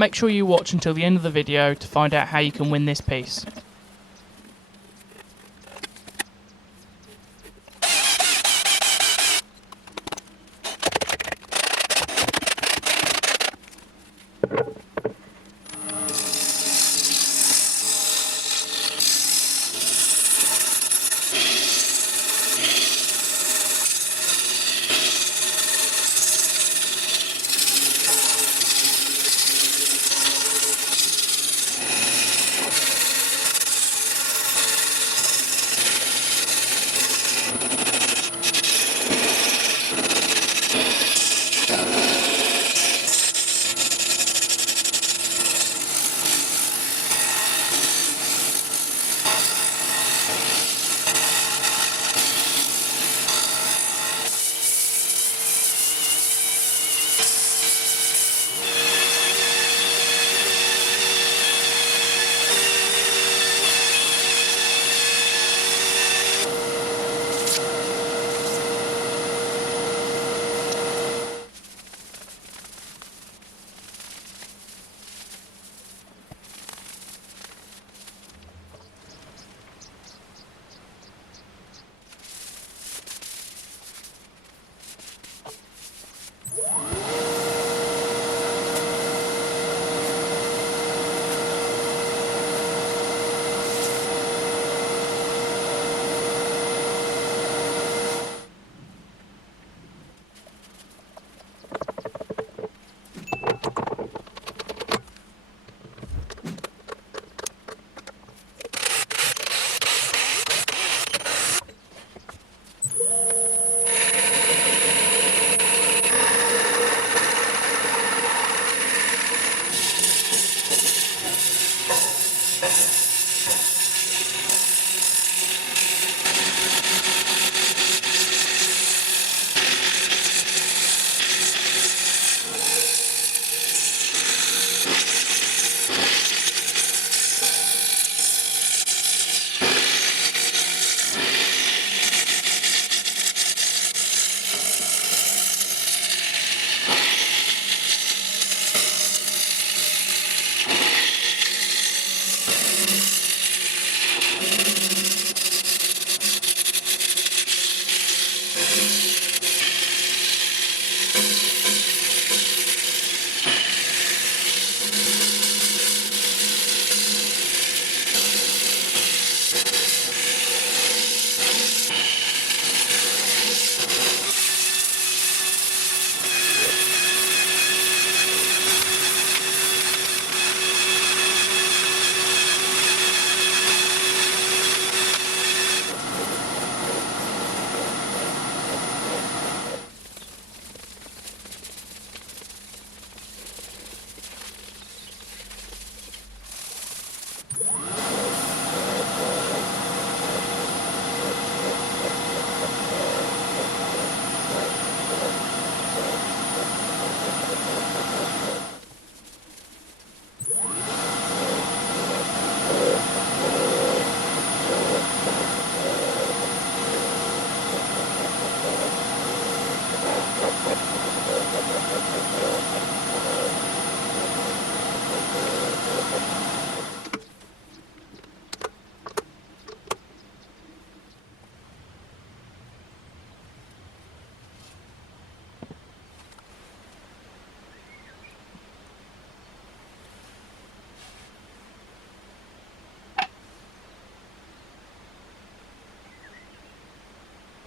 Make sure you watch until the end of the video to find out how you can win this piece.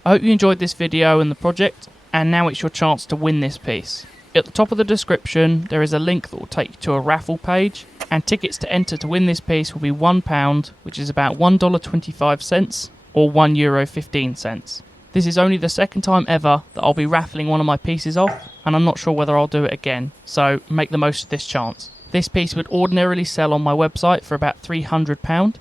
I hope you enjoyed this video and the project, and now it's your chance to win this piece. At the top of the description there is a link that will take you to a raffle page, and tickets to enter to win this piece will be £1, which is about $1.25 or €1.15. This is only the second time ever that I'll be raffling one of my pieces off, and I'm not sure whether I'll do it again, so make the most of this chance. This piece would ordinarily sell on my website for about £300,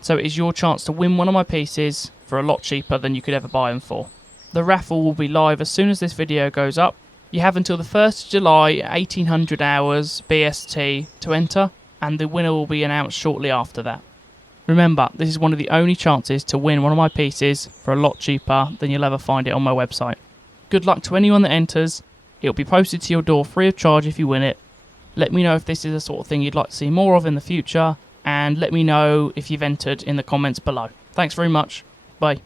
so it is your chance to win one of my pieces for a lot cheaper than you could ever buy them for. The raffle will be live as soon as this video goes up. You have until the 1st of July at 1800 hours BST to enter, and the winner will be announced shortly after that. Remember, this is one of the only chances to win one of my pieces for a lot cheaper than you'll ever find it on my website. Good luck to anyone that enters. It will be posted to your door free of charge if you win it. Let me know if this is the sort of thing you'd like to see more of in the future, and let me know if you've entered in the comments below. Thanks very much. Bye.